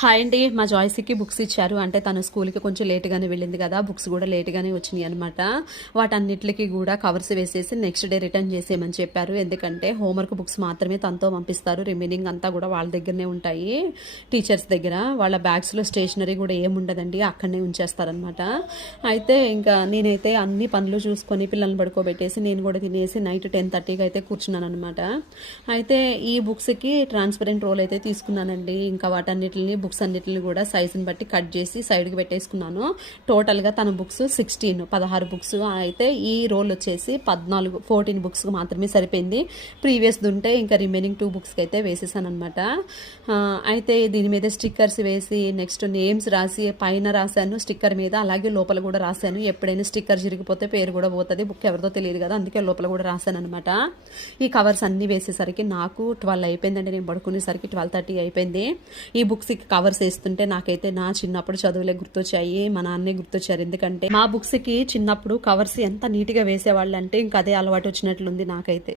Hi అండి. మా జాయ్సీకి books ఇచ్చారు. అంటే తను స్కూల్కి కొంచెం లేట్గానే వెళ్ళింది కదా. బుక్స్ కూడా లేట్గానే వచ్చినాయి అనమాట వాటన్నిటికి కూడా కవర్స్ వేసేసి నెక్స్ట్ డే రిటర్న్ చేసేయమని చెప్పారు. ఎందుకంటే హోంవర్క్ బుక్స్ మాత్రమే తనతో పంపిస్తారు. రిమైనింగ్ అంతా కూడా వాళ్ళ దగ్గరనే ఉంటాయి. టీచర్స్ దగ్గర వాళ్ళ బ్యాగ్స్లో స్టేషనరీ కూడా ఏముండదండి. అక్కడనే ఉంచేస్తారనమాట అయితే ఇంకా నేనైతే అన్ని పనులు చూసుకొని పిల్లల్ని పడుకోబెట్టేసి నేను కూడా తినేసి నైట్ టెన్ థర్టీకి అయితే కూర్చున్నాను అనమాట అయితే ఈ బుక్స్కి ట్రాన్స్పరెంట్ రోల్ అయితే తీసుకున్నానండి. ఇంకా వాటన్నిటిని బుక్స్ అన్నిటిని కూడా సైజుని బట్టి కట్ చేసి సైడ్కి పెట్టేసుకున్నాను. టోటల్గా తన బుక్స్ సిక్స్టీన్ పదహారు బుక్స్. అయితే ఈ రోల్ వచ్చేసి పద్నాలుగు ఫోర్టీన్ బుక్స్కి మాత్రమే సరిపోయింది. ప్రీవియస్ ఉంటే ఇంకా రిమైనింగ్ టూ బుక్స్కి అయితే వేసేసాను అనమాట అయితే దీని మీద స్టిక్కర్స్ వేసి నెక్స్ట్ నేమ్స్ రాసి పైన రాశాను. స్టిక్కర్ మీద అలాగే లోపల కూడా రాశాను. ఎప్పుడైనా స్టిక్కర్ చిరిగిపోతే పేరు కూడా పోతుంది. బుక్ ఎవరితో తెలియదు కదా అందుకే లోపల కూడా రాశాను అనమాట ఈ కవర్స్ అన్నీ వేసేసరికి నాకు ట్వెల్వ్ అయిపోయిందండి. నేను పడుకునేసరికి ట్వెల్వ్ థర్టీ అయిపోయింది. ఈ బుక్స్కి కవర్స్ వేస్తుంటే నాకైతే నా చిన్నప్పుడు చదువులే గుర్తొచ్చాయి మా నాన్నే గుర్తొచ్చారు. ఎందుకంటే మా బుక్స్కి చిన్నప్పుడు కవర్స్ ఎంత నీట్గా వేసేవాళ్ళు అంటే ఇంకా అదే అలవాటు వచ్చినట్లుంది నాకైతే.